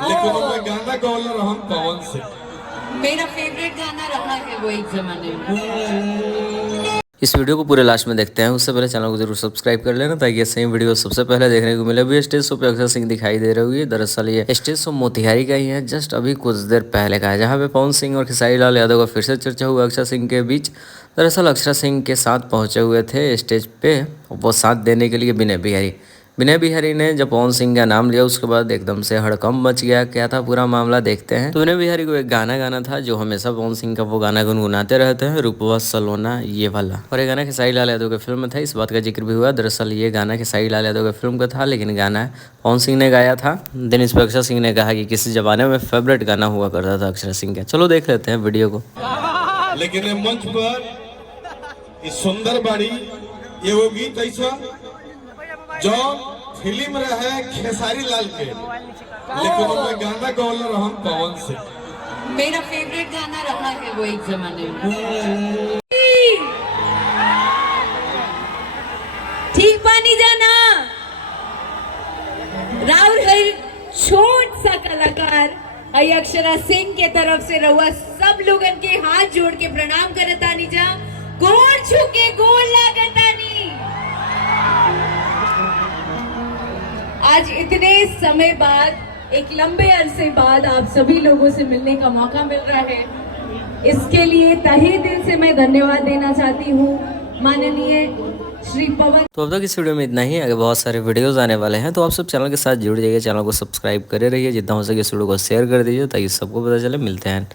लेकिन मैं गाना गौला रहन पवन सिंह। मेरा फेवरेट गाना रहा है वो एक जमाने में। इस वीडियो को पूरे लास्ट में देखते हैं, उससे पहले चैनल को जरूर सब्सक्राइब कर लेना ताकि ऐसे ही वीडियो सबसे पहले देखने को मिले। अभी स्टेज शो पे अक्षर सिंह दिखाई दे रही है। दरअसल ये स्टेज शो मोतिहारी का ही है, जस्ट अभी कुछ देर पहले का है, जहाँ पे पवन सिंह और खेसारी लाल यादव का फिर से चर्चा हुआ अक्षर सिंह के बीच। दरअसल अक्षर सिंह के साथ पहुंचे हुए थे स्टेज पे वो साथ देने के लिए विनय बिहारी ने जब पवन सिंह का नाम लिया उसके बाद एकदम से हड़कंप मच गया। क्या था पूरा मामला देखते हैं। तो विनय बिहारी को एक गाना गाना था जो हमेशा पवन सिंह का वो गाना गुनगुनाते रहते हैं, रूपवा सलोना ये वाला। और ये गाना खेसारी लाल यादव के फिल्म में था, इस बात का जिक्र भी हुआ। दरअसल ये गाना खेसारी लाल यादव के फिल्म का था, लेकिन गाना पवन सिंह ने गाया था। देन इस पर अक्षर सिंह ने कहा कि किसी जमाने में फेवरेट गाना हुआ करता था अक्षर सिंह का। चलो देख लेते हैं वीडियो को। लेकिन मंच पर इस सुंदर बाड़ी ये वो गीत ऐसा जो फिल्म रहे खेसारी लाल के, लेकिन मैं गाना गौला रहन पवन सिंह। मेरा फेवरेट गाना रहा है वो एक जमाने में। ठीक पानी जाना राहुल है छोट सा कलाकार अक्षरा सिंह के तरफ से रहुआ सब लोगन के हाथ जोड़ के प्रणाम करतानी जा, गोड़ छू के गोड़ लागतानी। आज इतने समय बाद, एक लंबे अरसे बाद आप सभी लोगों से मिलने का मौका मिल रहा है, इसके लिए तहे दिल से मैं धन्यवाद देना चाहती हूँ माननीय श्री पवन। तो अब तक इस वीडियो में इतना ही। आगे बहुत सारे वीडियोस आने वाले हैं, तो आप सब चैनल के साथ जुड़ जाइए, चैनल को सब्सक्राइब करे रहिए, जितना हो सके इस वीडियो को शेयर कर दीजिए ताकि सबको पता चले। मिलते हैं।